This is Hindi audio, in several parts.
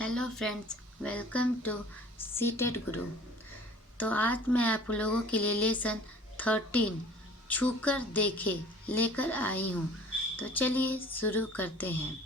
Hello friends, welcome to CTET Guru. तो आज मैं आप लोगों के लिए लेसन 13 छूकर देखे लेकर आई हूँ। तो चलिए शुरू करते हैं।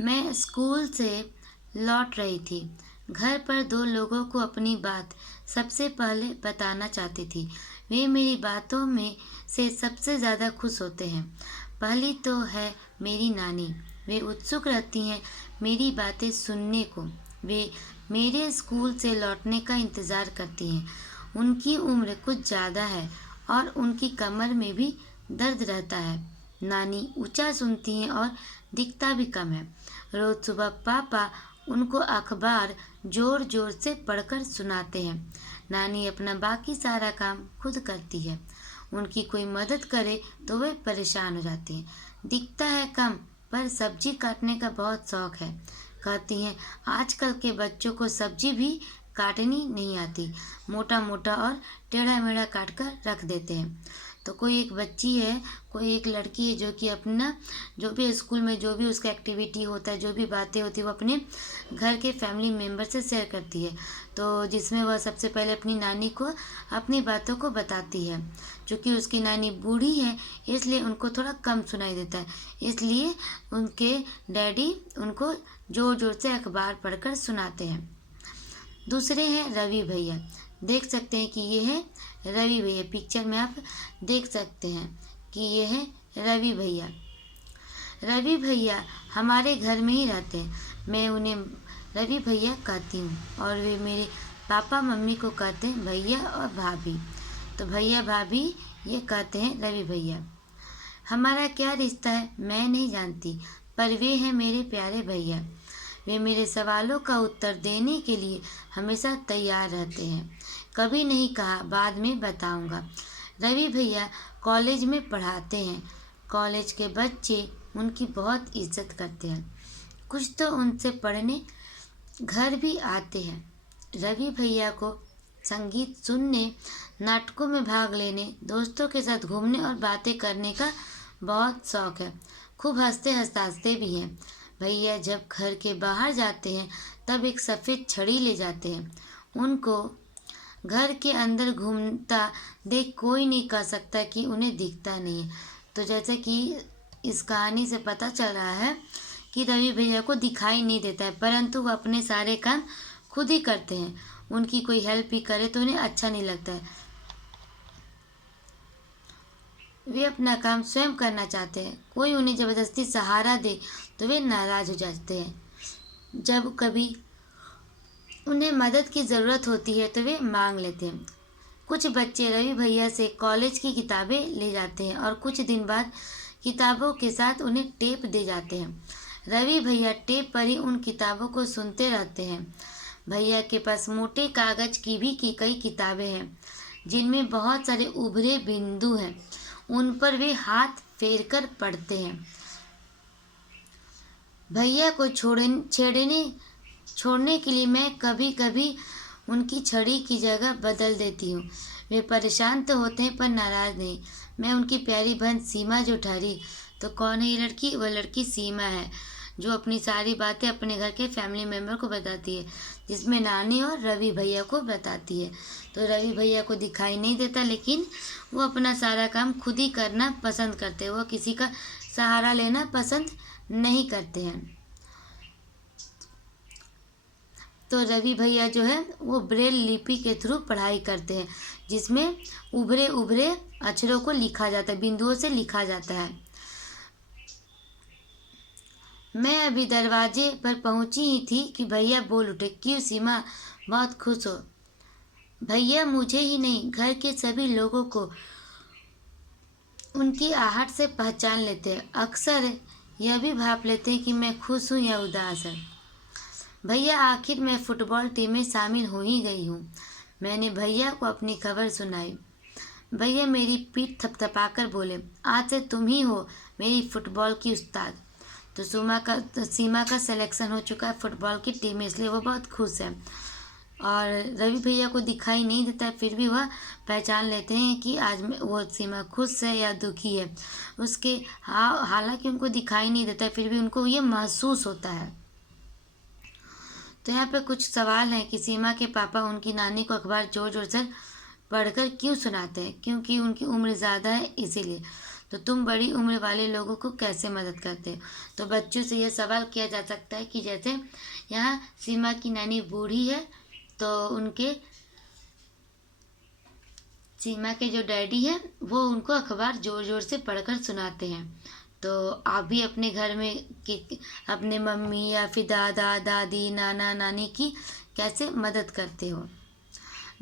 मैं स्कूल से लौट रही थी। घर पर दो लोगों को अपनी बात सबसे पहले बताना चाहती थी। वे मेरी बातों में से सबसे ज़्यादा खुश होते हैं। पहली तो है मेरी नानी। वे उत्सुक रहती हैं मेरी बातें सुनने को। वे मेरे स्कूल से लौटने का इंतज़ार करती हैं। उनकी उम्र कुछ ज़्यादा है और उनकी कमर में भी दर्द रहता है। नानी ऊंचा सुनती हैं और दिखता भी कम है। रोज सुबह पापा उनको अखबार जोर जोर से पढ़कर सुनाते हैं। नानी अपना बाकी सारा काम खुद करती है। उनकी कोई मदद करे तो वे परेशान हो जाती हैं। दिखता है कम, पर सब्जी काटने का बहुत शौक है। कहती हैं आजकल के बच्चों को सब्जी भी काटनी नहीं आती, मोटा मोटा और टेढ़ा मेढ़ा काट कर रख देते हैं। तो कोई एक बच्ची है, कोई एक लड़की है जो कि अपना जो भी स्कूल में जो भी उसका एक्टिविटी होता है, जो भी बातें होती है, वो अपने घर के फैमिली मेम्बर से शेयर करती है। तो जिसमें वह सबसे पहले अपनी नानी को अपनी बातों को बताती है। चूँकि उसकी नानी बूढ़ी है, इसलिए उनको थोड़ा कम सुनाई देता है। इसलिए उनके डैडी उनको ज़ोर ज़ोर से अखबार पढ़कर सुनाते हैं। दूसरे हैं रवि भैया। देख सकते हैं कि ये है रवि भैया। पिक्चर में आप देख सकते हैं कि ये है रवि भैया। रवि भैया हमारे घर में ही रहते हैं। मैं उन्हें रवि भैया कहती हूँ और वे मेरे पापा मम्मी को कहते हैं भैया और भाभी। तो भैया भाभी ये कहते हैं रवि भैया। हमारा क्या रिश्ता है मैं नहीं जानती, पर वे हैं मेरे प्यारे भैया। वे मेरे सवालों का उत्तर देने के लिए हमेशा तैयार रहते हैं। कभी नहीं कहा बाद में बताऊंगा। रवि भैया कॉलेज में पढ़ाते हैं। कॉलेज के बच्चे उनकी बहुत इज्जत करते हैं। कुछ तो उनसे पढ़ने घर भी आते हैं। रवि भैया को संगीत सुनने, नाटकों में भाग लेने, दोस्तों के साथ घूमने और बातें करने का बहुत शौक है। खूब हंसते हंसाते भी हैं। भैया जब घर के बाहर जाते हैं तब एक सफ़ेद छड़ी ले जाते हैं। उनको घर के अंदर घूमता देख कोई नहीं कह सकता कि उन्हें दिखता नहीं है। तो जैसे कि इस कहानी से पता चल रहा है कि रवि भैया को दिखाई नहीं देता है, परंतु वो अपने सारे काम खुद ही करते हैं। उनकी कोई हेल्प भी करे तो उन्हें अच्छा नहीं लगता है। वे अपना काम स्वयं करना चाहते हैं। कोई उन्हें ज़बरदस्ती सहारा दे तो वे नाराज़ हो जाते हैं। जब कभी उन्हें मदद की ज़रूरत होती है तो वे मांग लेते हैं। कुछ बच्चे रवि भैया से कॉलेज की किताबें ले जाते हैं और कुछ दिन बाद किताबों के साथ उन्हें टेप दे जाते हैं। रवि भैया टेप पर ही उन किताबों को सुनते रहते हैं। भैया के पास मोटे कागज की कई किताबें हैं जिनमें बहुत सारे उभरे बिंदु हैं। उन पर वे हाथ फेर कर पढ़ते हैं। भैया को छोड़ने के लिए मैं कभी कभी उनकी छड़ी की जगह बदल देती हूँ। वे परेशान तो होते हैं पर नाराज़ नहीं। मैं उनकी प्यारी बहन सीमा जो ठहरी। तो कौन है ये लड़की? वह लड़की सीमा है जो अपनी सारी बातें अपने घर के फैमिली मेम्बर को बताती है, जिसमें नानी और रवि भैया को बताती है। तो रवि भैया को दिखाई नहीं देता, लेकिन वो अपना सारा काम खुद ही करना पसंद करते हैं। वो किसी का सहारा लेना पसंद नहीं करते हैं। तो रवि भैया जो है वो ब्रेल लिपि के थ्रू पढ़ाई करते हैं, जिसमें उभरे उभरे अक्षरों को लिखा जाता है, बिंदुओं से लिखा जाता है। मैं अभी दरवाजे पर पहुंची ही थी कि भैया बोल उठे, क्यों सीमा, बहुत खुश हो? भैया मुझे ही नहीं, घर के सभी लोगों को उनकी आहट से पहचान लेते हैं। अक्सर यह भी भाप लेते हैं कि मैं खुश हूँ या उदास है। भैया आखिर मैं फुटबॉल टीम में शामिल हो ही गई हूँ। मैंने भैया को अपनी खबर सुनाई। भैया मेरी पीठ थपथपाकर बोले, आज से तुम ही हो मेरी फुटबॉल की उस्ताद। तो सीमा का सिलेक्शन हो चुका है फुटबॉल की टीम में, इसलिए वो बहुत खुश है। और रवि भैया को दिखाई नहीं देता है, फिर भी वह पहचान लेते हैं कि आज वो सीमा खुश है या दुखी है। उसके हालांकि उनको दिखाई नहीं देता है, फिर भी उनको ये महसूस होता है। तो यहाँ पे कुछ सवाल हैं कि सीमा के पापा उनकी नानी को अखबार जोर जोर से पढ़कर क्यों सुनाते हैं? क्योंकि उनकी उम्र ज़्यादा है इसीलिए। तो तुम बड़ी उम्र वाले लोगों को कैसे मदद करते हो? तो बच्चों से यह सवाल किया जा सकता है कि जैसे यहाँ सीमा की नानी बूढ़ी है, तो उनके सीमा के जो डैडी हैं वो उनको अखबार ज़ोर ज़ोर से पढ़कर सुनाते हैं। तो आप भी अपने घर में अपने मम्मी या फिर दादा दादी नाना नानी की कैसे मदद करते हो?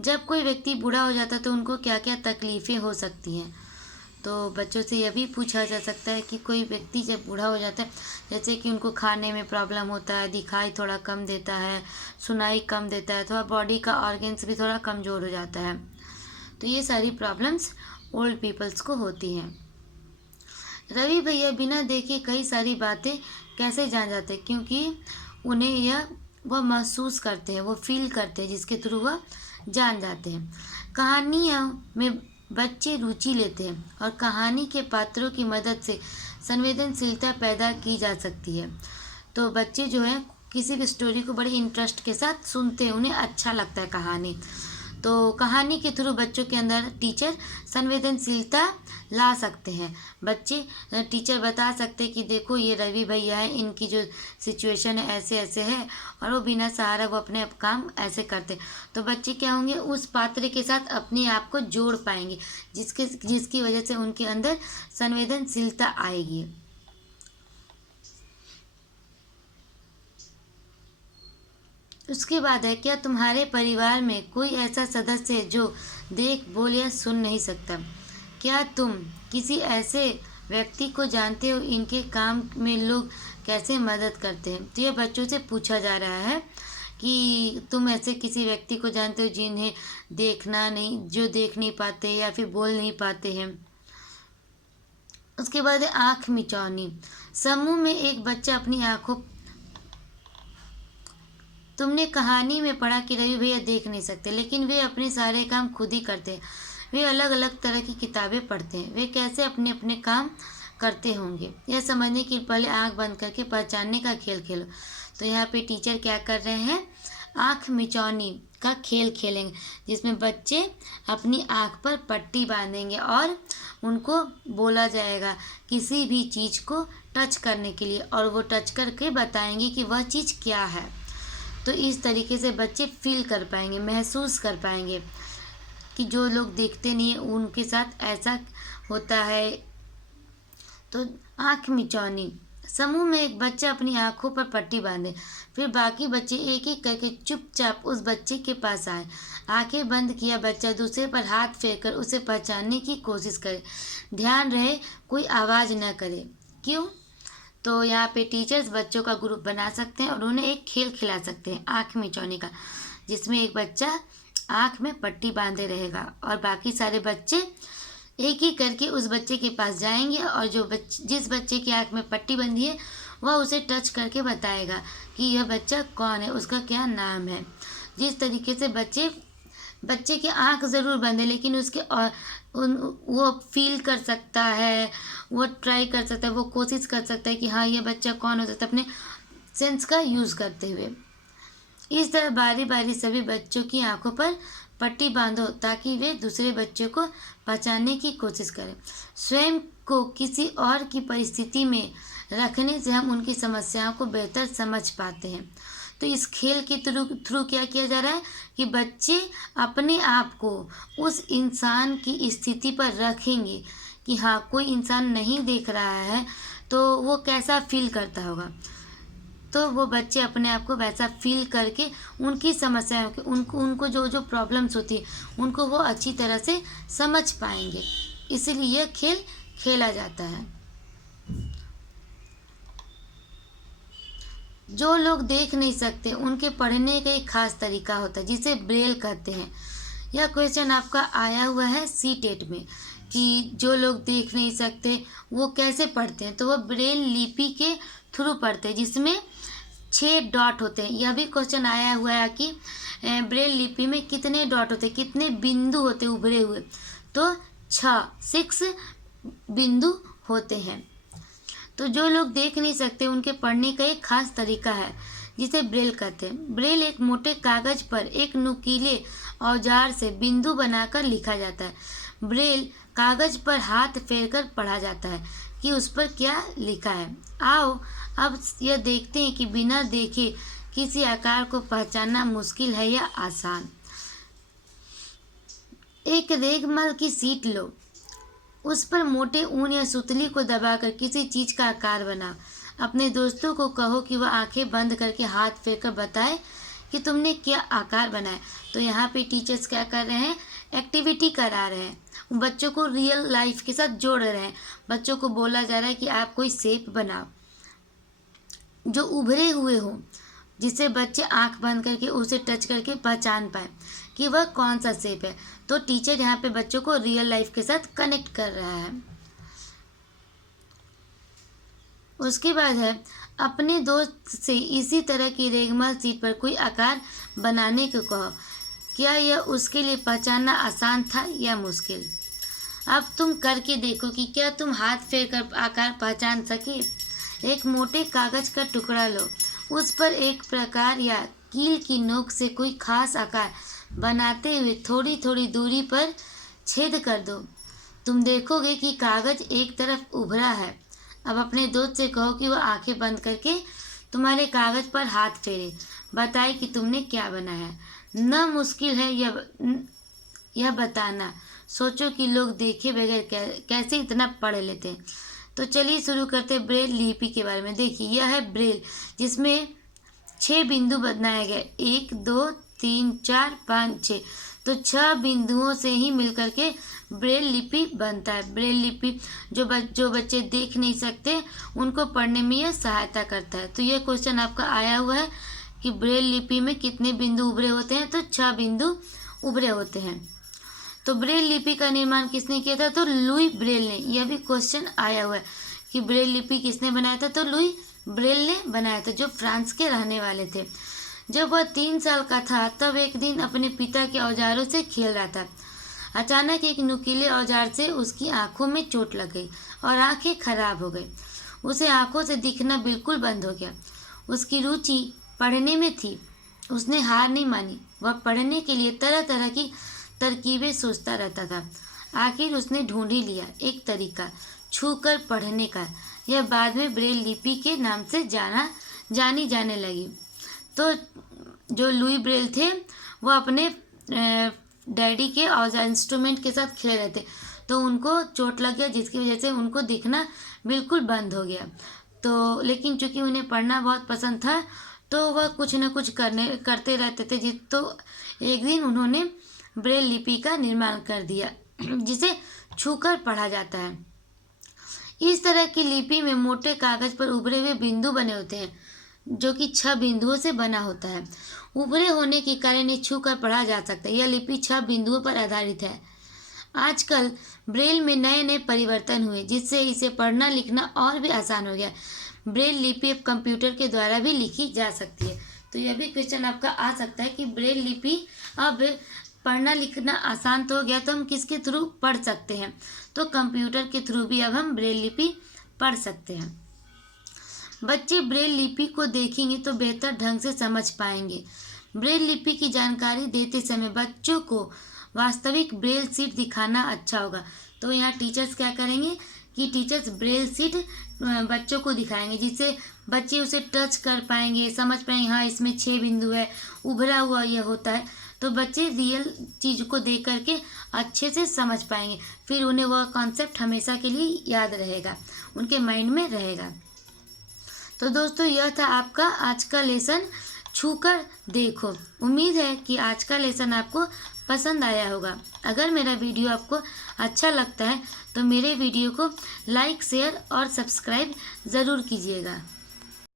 जब कोई व्यक्ति बूढ़ा हो जाता है तो उनको क्या क्या तकलीफ़ें हो सकती हैं? तो बच्चों से यह भी पूछा जा सकता है कि कोई व्यक्ति जब बूढ़ा हो जाता है, जैसे कि उनको खाने में प्रॉब्लम होता है, दिखाई थोड़ा कम देता है, सुनाई कम देता है, थोड़ा बॉडी का ऑर्गन्स भी थोड़ा कमज़ोर हो जाता है। तो ये सारी प्रॉब्लम्स ओल्ड पीपल्स को होती हैं। रवि भैया बिना देखे कई सारी बातें कैसे जान जाते हैं? क्योंकि उन्हें वह महसूस करते हैं, वो फील करते हैं, जिसके थ्रू वह जान जाते हैं। कहानियों में बच्चे रुचि लेते हैं और कहानी के पात्रों की मदद से संवेदनशीलता पैदा की जा सकती है। तो बच्चे जो है किसी भी स्टोरी को बड़े इंटरेस्ट के साथ सुनते हैं, उन्हें अच्छा लगता है कहानी। तो कहानी के थ्रू बच्चों के अंदर टीचर संवेदनशीलता ला सकते हैं। बच्चे टीचर बता सकते हैं कि देखो ये रवि भैया है, इनकी जो सिचुएशन है ऐसे ऐसे है, और वो बिना सहारा वो अपने काम ऐसे करते। तो बच्चे क्या होंगे, उस पात्र के साथ अपने आप को जोड़ पाएंगे, जिसकी वजह से उनके अंदर संवेदनशीलता आएगी। उसके बाद है, क्या तुम्हारे परिवार में कोई ऐसा सदस्य है जो देख बोल या सुन नहीं सकता? क्या तुम किसी ऐसे व्यक्ति को जानते हो, इनके काम में लोग कैसे मदद करते हैं? तो यह बच्चों से पूछा जा रहा है कि तुम ऐसे किसी व्यक्ति को जानते हो जिन्हें जो देख नहीं पाते या फिर बोल नहीं पाते हैं। उसके बाद है आँख मिचौनी। समूह में एक बच्चा अपनी आँखों तुमने कहानी में पढ़ा कि रवि भैया देख नहीं सकते, लेकिन वे अपने सारे काम खुद ही करते हैं। वे अलग अलग तरह की किताबें पढ़ते हैं। वे कैसे अपने अपने काम करते होंगे, यह समझने के लिए पहले आंख बंद करके पहचानने का खेल खेलो। तो यहाँ पे टीचर क्या कर रहे हैं, आंख मिचौनी का खेल खेलेंगे, जिसमें बच्चे अपनी आंख पर पट्टी बांधेंगे और उनको बोला जाएगा किसी भी चीज़ को टच करने के लिए, और वो टच करके बताएंगे कि वह चीज़ क्या है। तो इस तरीके से बच्चे फील कर पाएंगे, महसूस कर पाएंगे कि जो लोग देखते नहीं हैं उनके साथ ऐसा होता है। तो आँख मिचौनी। समूह में एक बच्चा अपनी आँखों पर पट्टी बांधे, फिर बाकी बच्चे एक एक करके चुपचाप उस बच्चे के पास आए। आंखें बंद किया बच्चा दूसरे पर हाथ फेंककर उसे पहचानने की कोशिश करे। ध्यान रहे कोई आवाज़ न करे। क्यों? तो यहाँ पे टीचर्स बच्चों का ग्रुप बना सकते हैं और उन्हें एक खेल खिला सकते हैं आँख मिचौने का, जिसमें एक बच्चा आँख में पट्टी बांधे रहेगा और बाकी सारे बच्चे एक ही करके उस बच्चे के पास जाएंगे, और जिस बच्चे की आँख में पट्टी बंधी है वह उसे टच करके बताएगा कि यह बच्चा कौन है, उसका क्या नाम है। जिस तरीके से बच्चे की आँख ज़रूर बंद है, लेकिन वो फील कर सकता है, वो ट्राई कर सकता है, वो कोशिश कर सकता है कि हाँ ये बच्चा कौन हो सकता है, अपने सेंस का यूज़ करते हुए। इस तरह बारी बारी सभी बच्चों की आंखों पर पट्टी बांधो ताकि वे दूसरे बच्चों को पहचानने की कोशिश करें। स्वयं को किसी और की परिस्थिति में रखने से हम उनकी समस्याओं को बेहतर समझ पाते हैं। तो इस खेल के थ्रू क्या किया जा रहा है कि बच्चे अपने आप को उस इंसान की स्थिति पर रखेंगे कि हाँ कोई इंसान नहीं देख रहा है तो वो कैसा फील करता होगा। तो वो बच्चे अपने आप को वैसा फील करके उनकी समस्याओं के उनको जो जो प्रॉब्लम्स होती है उनको वो अच्छी तरह से समझ पाएंगे, इसलिए यह खेल खेला जाता है। जो लोग देख नहीं सकते उनके पढ़ने का एक खास तरीका होता है जिसे ब्रेल कहते हैं। यह क्वेश्चन आपका आया हुआ है सीटेट में कि जो लोग देख नहीं सकते वो कैसे पढ़ते हैं, तो वो ब्रेल लिपि के थ्रू पढ़ते हैं जिसमें 6 डॉट होते हैं। यह भी क्वेश्चन आया हुआ है कि ब्रेल लिपि में कितने डॉट होते हैं, कितने बिंदु होते हैं उभरे हुए, तो 6 बिंदु होते हैं। तो जो लोग देख नहीं सकते उनके पढ़ने का एक खास तरीका है जिसे ब्रेल कहते हैं। ब्रेल एक मोटे कागज पर एक नुकीले औजार से बिंदु बनाकर लिखा जाता है। ब्रेल कागज पर हाथ फेरकर पढ़ा जाता है कि उस पर क्या लिखा है। आओ अब यह देखते हैं कि बिना देखे किसी आकार को पहचानना मुश्किल है या आसान। एक रेगमाल की सीट लो, उस पर मोटे ऊन या सुतली को दबाकर किसी चीज का आकार बनाओ। अपने दोस्तों को कहो कि वह आंखें बंद करके हाथ फेरकर बताए कि तुमने क्या आकार बनाया। तो यहाँ पे टीचर्स क्या कर रहे हैं, एक्टिविटी करा रहे हैं, बच्चों को रियल लाइफ के साथ जोड़ रहे हैं। बच्चों को बोला जा रहा है कि आप कोई शेप बनाओ जो उभरे हुए हो, जिससे बच्चे आंख बंद करके उसे टच करके पहचान पाए कि वह कौन सा शेप है। तो टीचर यहाँ पे बच्चों को रियल लाइफ के साथ कनेक्ट कर रहा है। उसके बाद है, अपने दोस्त से इसी तरह की रेगमाल सीट पर कोई आकार बनाने को कहो। क्या यह उसके लिए पहचानना आसान था या मुश्किल? अब तुम करके देखो कि क्या तुम हाथ फेर कर आकार पहचान सके। एक मोटे कागज का टुकड़ा लो, उस पर एक प्रकार या कील की नोक से कोई खास आकार बनाते हुए थोड़ी थोड़ी दूरी पर छेद कर दो। तुम देखोगे कि कागज एक तरफ उभरा है। अब अपने दोस्त से कहो कि वह आंखें बंद करके तुम्हारे कागज पर हाथ फेरे, बताए कि तुमने क्या बनाया। न मुश्किल है यह बताना। सोचो कि लोग देखे बगैर कैसे इतना पढ़ लेते हैं। तो चलिए शुरू करते हैं ब्रेल लिपि के बारे में। देखिए, यह है ब्रेल, जिसमें 6 बिंदु बनाए गए, 1 2 3 4 5 6। तो 6 बिंदुओं से ही मिलकर के ब्रेल लिपि बनता है। ब्रेल लिपि जो बच्चे देख नहीं सकते उनको पढ़ने में यह सहायता करता है। तो यह क्वेश्चन आपका आया हुआ है कि ब्रेल लिपि में कितने बिंदु उभरे होते हैं, तो 6 बिंदु उभरे होते हैं। तो ब्रेल लिपि का निर्माण किसने किया था, तो लुई ब्रेल ने। यह भी क्वेश्चन आया हुआ है कि ब्रेल लिपि किसने बनाया था, तो लुई ब्रेल ने बनाया था, जो फ्रांस के रहने वाले थे। जब वह 3 साल का था तब एक दिन अपने पिता के औजारों से खेल रहा था। अचानक एक नुकीले औजार से उसकी आंखों में चोट लग गई और आंखें खराब हो गई। उसे आंखों से दिखना बिल्कुल बंद हो गया। उसकी रुचि पढ़ने में थी। उसने हार नहीं मानी। वह पढ़ने के लिए तरह तरह की तरकीबें सोचता रहता था। आखिर उसने ढूंढ ही लिया एक तरीका, छूकर पढ़ने का। यह बाद में ब्रेल लिपि के नाम से जानी जाने लगी। तो जो लुई ब्रेल थे वो अपने डैडी के औजार इंस्ट्रूमेंट के साथ खेल रहे थे, तो उनको चोट लग गया, जिसकी वजह से उनको दिखना बिल्कुल बंद हो गया। तो लेकिन चूंकि उन्हें पढ़ना बहुत पसंद था, तो वह कुछ न कुछ करते रहते थे। तो एक दिन उन्होंने ब्रेल लिपि का निर्माण कर दिया, जिसे छूकर पढ़ा जाता है। इस तरह की लिपि में मोटे कागज पर उभरे हुए बिंदु बने होते हैं, जो कि 6 बिंदुओं से बना होता है। उभरे होने के कारण इन्हें छूकर पढ़ा जा सकता है। यह लिपि 6 बिंदुओं पर आधारित है। आजकल ब्रेल में नए नए परिवर्तन हुए, जिससे इसे पढ़ना लिखना और भी आसान हो गया। ब्रेल लिपि अब कंप्यूटर के द्वारा भी लिखी जा सकती है। तो यह भी क्वेश्चन आपका आ सकता है कि ब्रेल लिपि अब पढ़ना लिखना आसान तो हो गया, तो हम किसके थ्रू पढ़ सकते हैं, तो कंप्यूटर के थ्रू भी अब हम ब्रेल लिपि पढ़ सकते हैं। बच्चे ब्रेल लिपि को देखेंगे तो बेहतर ढंग से समझ पाएंगे। ब्रेल लिपि की जानकारी देते समय बच्चों को वास्तविक ब्रेल शीट दिखाना अच्छा होगा। तो यहाँ टीचर्स क्या करेंगे कि टीचर्स ब्रेल शीट बच्चों को दिखाएंगे, जिससे बच्चे उसे टच कर पाएंगे, समझ पाएंगे हाँ इसमें 6 बिंदु है, उभरा हुआ यह होता है। तो बच्चे रियल चीज़ को देख करके अच्छे से समझ पाएंगे। फिर उन्हें वह कॉन्सेप्ट हमेशा के लिए याद रहेगा, उनके माइंड में रहेगा। तो दोस्तों, यह था आपका आज का लेसन, छूकर देखो। उम्मीद है कि आज का लेसन आपको पसंद आया होगा। अगर मेरा वीडियो आपको अच्छा लगता है तो मेरे वीडियो को लाइक, शेयर और सब्सक्राइब ज़रूर कीजिएगा।